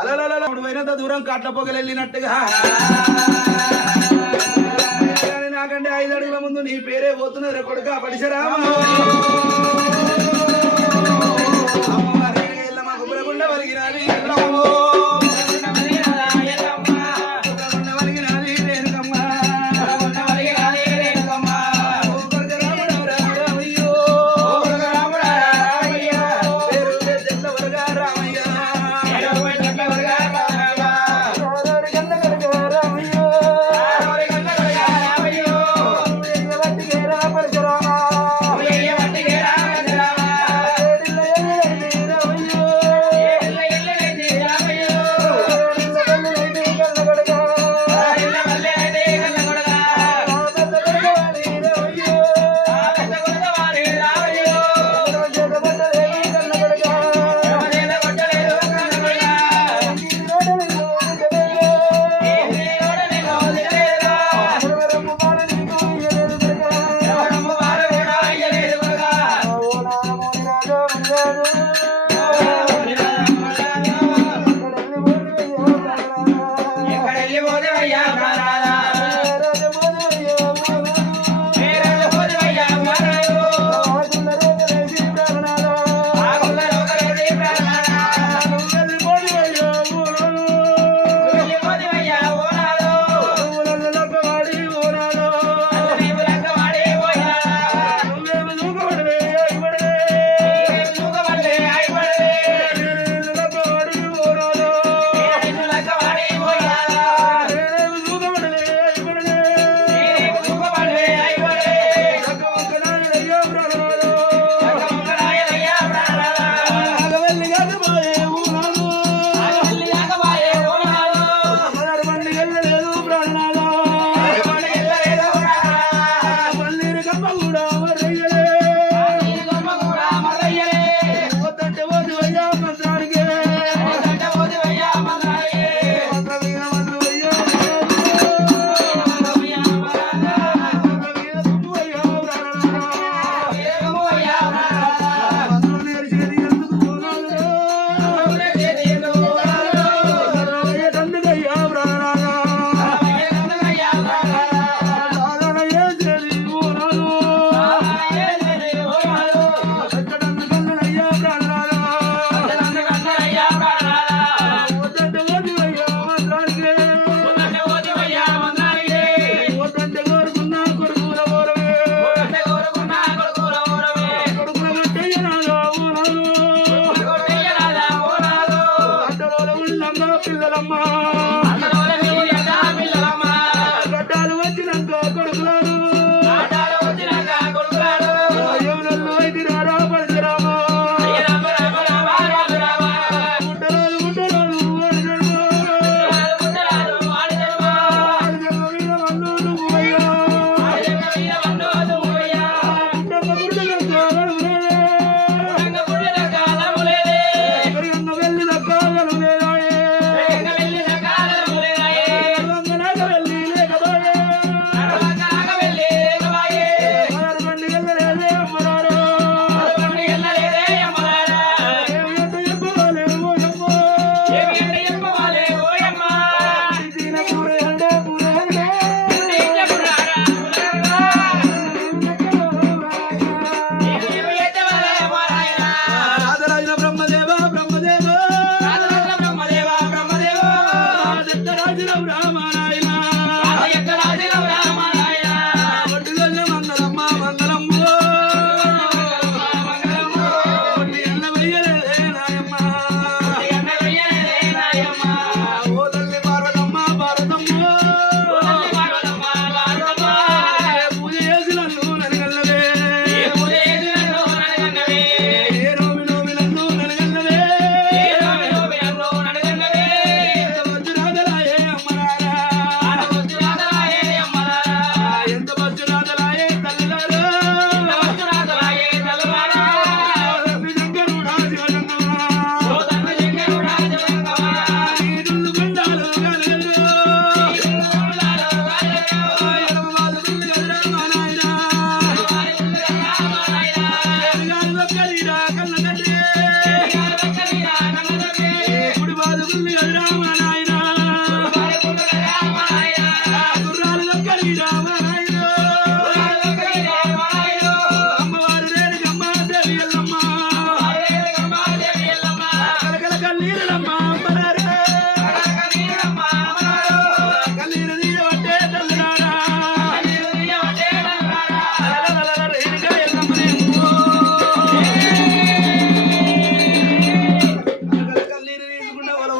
అలలలడు పోయినంత దూరం కట్టపొగలు వెళ్ళినట్టుగా నాకంటే ఐదు అడుగుల ముందు నీ పేరే పోతున్నది కొడుక పడిసరామా? da, da. కొడుకులు గుడి బాధకులు